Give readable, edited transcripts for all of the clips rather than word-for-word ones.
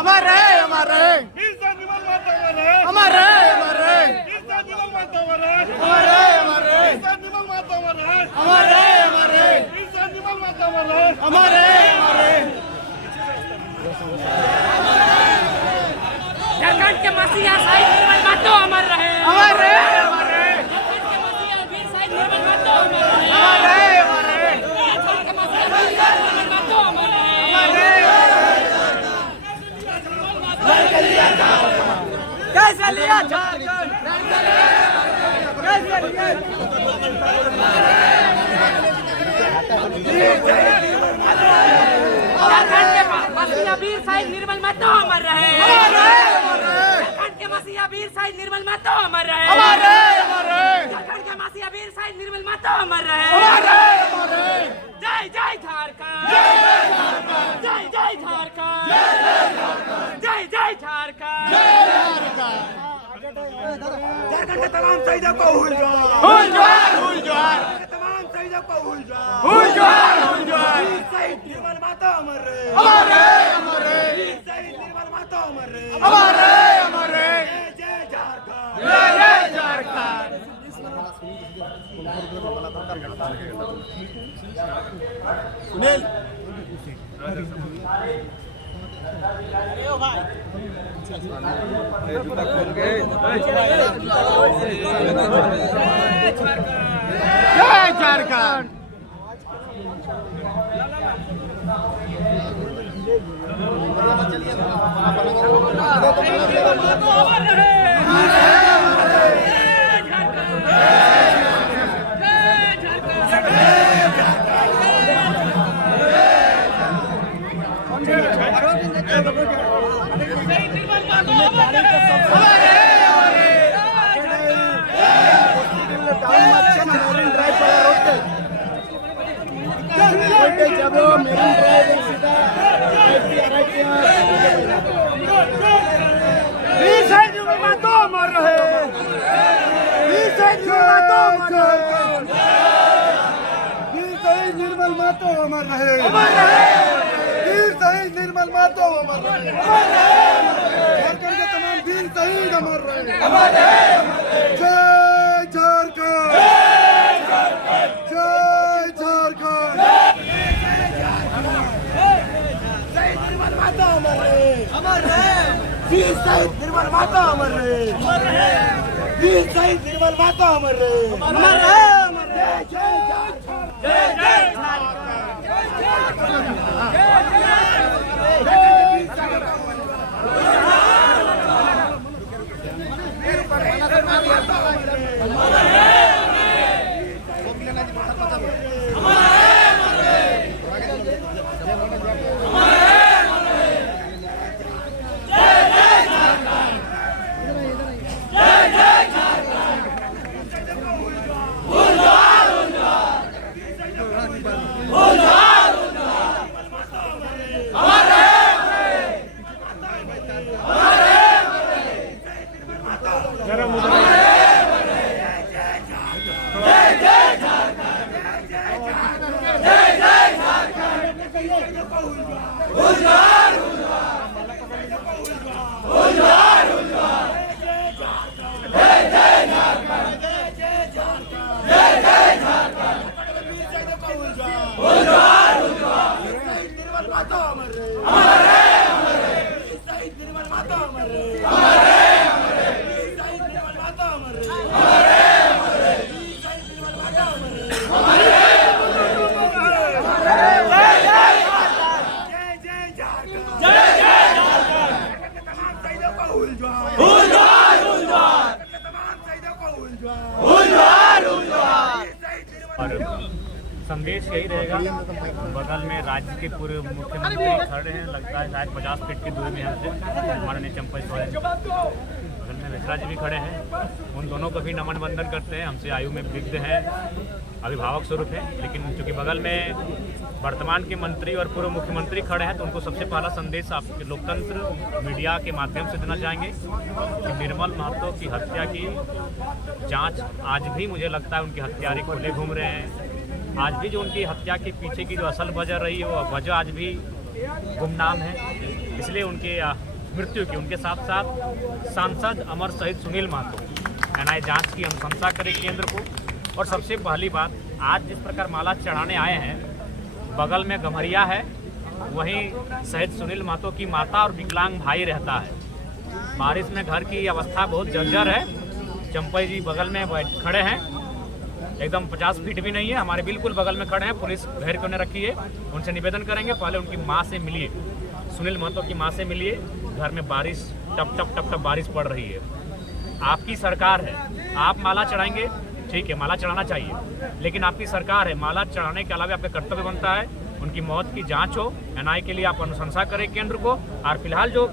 अमर रहे, अमर रहे, अमर रहे, अमर रहे, अमर रहे, अमर रहे, अमर रहे, अमर रहे, अमर रहे, अमर रहे। झारखंड के मसीहा शहीद निर्मल महतो अमर रहे, अमर रहे, अमर रहे, झारखंड के मसीहा वीर शहीद निर्मल महतो अमर रहे, अमर रहे, अमर रहे, झारखंड के मसीहा वीर शहीद निर्मल महतो अमर रहे, अमर रहे। कैसे लिया झारखंड, कैसे लिया? झारखंड के मसीहा वीर शहीद निर्मल महतो अमर रहे, झारखंड के मसीहा वीर शहीद निर्मल महतो अमर रहे, झारखंड के मसीहा वीर शहीद निर्मल महतो अमर रहे। जय जय झारखंड, जय जय झारखंड, जय जय झारखंड। झारखंड के तमाम शहीदों को हुल जोहार, हुल जोहार, तमाम शहीदों को हुल जोहार, हुल जोहार, हुल जोहार। शहीद निर्मल महतो अमर रहे, अमर रहे, अमर रहे, शहीद निर्मल महतो अमर रहे, अमर रहे, अमर रहे। जय जय झारखंड, जय जय झारखंड। सुनील जय झारखंड। वीर शहीद निर्मल महतो अमर रहे, वीर शहीद निर्मल महतो अमर रहे, वीर शहीद निर्मल महतो अमर रहे, झारखंड के तमाम वीर शहीद अमर रहे। जय झारखंड, जय झारखंड। शहीद निर्मल महतो अमर रहे, अमर रहे, वीर शहीद निर्मल महतो अमर रहे, वीर शहीद निर्मल महतो अमर रहे, अमर रहे, अमर रहे। जय झारखंड, जय जय झारखंड, जय झारखंड, जय संदेश यही रहेगा। बगल में राज्य के पूर्व मुख्यमंत्री खड़े हैं, लगता है शायद 50 फीट की दूरी में हमसे माननीय चंपा सोरेन। बगल में मिश्रा जी भी खड़े हैं, उन दोनों को भी नमन वंदन करते हैं। हमसे आयु में वृद्ध हैं, अभिभावक स्वरूप है, लेकिन चूँकि बगल में वर्तमान के मंत्री और पूर्व मुख्यमंत्री खड़े हैं तो उनको सबसे पहला संदेश आपके लोकतंत्र मीडिया के माध्यम से देना चाहेंगे कि निर्मल महतो की हत्या की जांच आज भी मुझे लगता है उनके हत्यारे खुले घूम रहे हैं। आज भी जो उनकी हत्या के पीछे की जो असल वजह रही है वो वजह आज भी गुमनाम है। इसलिए उनके मृत्यु की। उनके साथ साथ सांसद अमर शहीद सुनील महतो एनआई जांच की अनुशंसा करे केंद्र को। और सबसे पहली बात, आज जिस प्रकार माला चढ़ाने आए हैं, बगल में गम्हरिया है, वहीं शहीद सुनील महतो की माता और विकलांग भाई रहता है। बारिश में घर की अवस्था बहुत जर्जर है। चंपई जी बगल में खड़े हैं, एकदम 50 फीट भी नहीं है, हमारे बिल्कुल बगल में खड़े हैं। पुलिस घेर के उन्हें रखी है। उनसे निवेदन करेंगे पहले उनकी माँ से मिलिए, सुनील महतो की माँ से मिलिए। घर में बारिश टप टप टप टप बारिश पड़ रही है। आपकी सरकार है, आप माला चढ़ाएंगे, ठीक है, माला चढ़ाना चाहिए, लेकिन आपकी सरकार है, माला चढ़ाने के अलावा आपका कर्तव्य बनता है उनकी मौत की जांच हो। एनआई के लिए आप अनुशंसा करें केंद्र को। और फिलहाल जो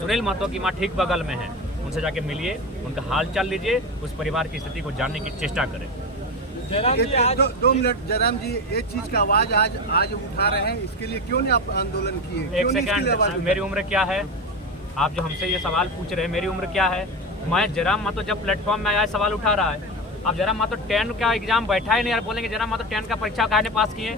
सुनील महतो की माँ ठीक बगल में है, उनसे जाके मिलिए, उनका हाल चाल लीजिए, उस परिवार की स्थिति को जानने की चेष्टा करें। दो मिनट जयराम जी, एक चीज का आवाज आज उठा रहे हैं, इसके लिए क्यों नहीं आप आंदोलन किए? एक सेकंड, मेरी उम्र क्या है? आप जो हमसे ये सवाल पूछ रहे हैं, मेरी उम्र क्या है? मैं जयराम महतो जब प्लेटफॉर्म में आया सवाल उठा रहा है। अब जयराम महतो 10 का एग्जाम बैठा ही नहीं, यार बोलेंगे जयराम महतो 10 का परीक्षा काहे पास किए?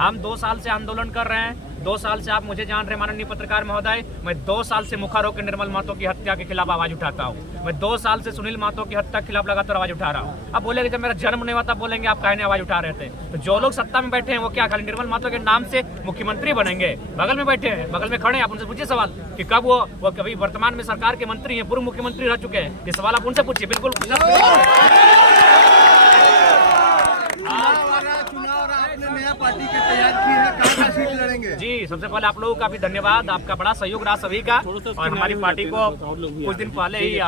हम 2 साल से आंदोलन कर रहे हैं। 2 साल से आप मुझे जान रहे माननीय पत्रकार महोदय, मैं 2 साल से मुखर होकर निर्मल महतो की हत्या के खिलाफ आवाज उठाता हूँ। मैं 2 साल से सुनील महतो की हत्या के खिलाफ लगातार आवाज उठा रहा हूँ। अब बोलेंगे जब मेरा जन्म नहीं हुआ तब बोलेंगे आप काहे नहीं आवाज उठा रहे थे? तो जो लोग सत्ता में बैठे हैं वो क्या खाली निर्मल महतो के नाम से मुख्यमंत्री बनेंगे? बगल में बैठे हैं, बगल में खड़े हैं, आप उनसे पूछिए सवाल कि कब वो कभी वर्तमान में सरकार के मंत्री हैं, पूर्व मुख्यमंत्री रह चुके हैं। ये सवाल आप उनसे पूछिए। बिल्कुल चुनाव आपने नया पार्टी की तैयार की है, कहाँ सीट लड़ेंगे? जी, सबसे पहले आप लोगों का भी धन्यवाद, आपका बड़ा सहयोग रहा सभी का। और हमारी पार्टी को कुछ दिन पहले ही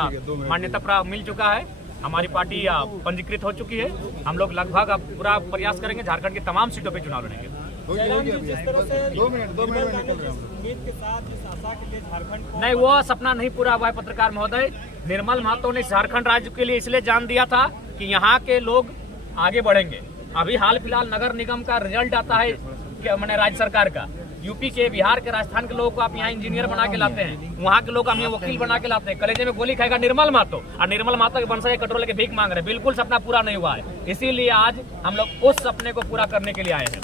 मान्यता मिल चुका है। हमारी पार्टी पंजीकृत हो चुकी है। हम लोग लगभग अब पूरा प्रयास करेंगे, झारखंड की तमाम सीटों पे चुनाव लड़ेंगे। नहीं, वो सपना नहीं पूरा हुआ है पत्रकार महोदय। निर्मल महतो ने झारखंड राज्य के लिए इसलिए जान दिया था कि यहाँ के लोग आगे बढ़ेंगे। अभी हाल फिलहाल नगर निगम का रिजल्ट आता है, मैंने राज्य सरकार का, यूपी के, बिहार के, राजस्थान के लोगों को आप यहाँ इंजीनियर बना के लाते हैं, वहाँ के लोग हम यहाँ वकील बना के लाते हैं। कलेजे में गोली खाएगा निर्मल महतो, और निर्मल महतो के वंशज कटोरे के भीख मांग रहे हैं। बिल्कुल सपना पूरा नहीं हुआ है, इसीलिए आज हम लोग उस सपने को पूरा करने के लिए आए हैं।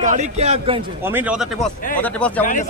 गाड़ी क्या अमीन ओदर टिबस जाऊंगे।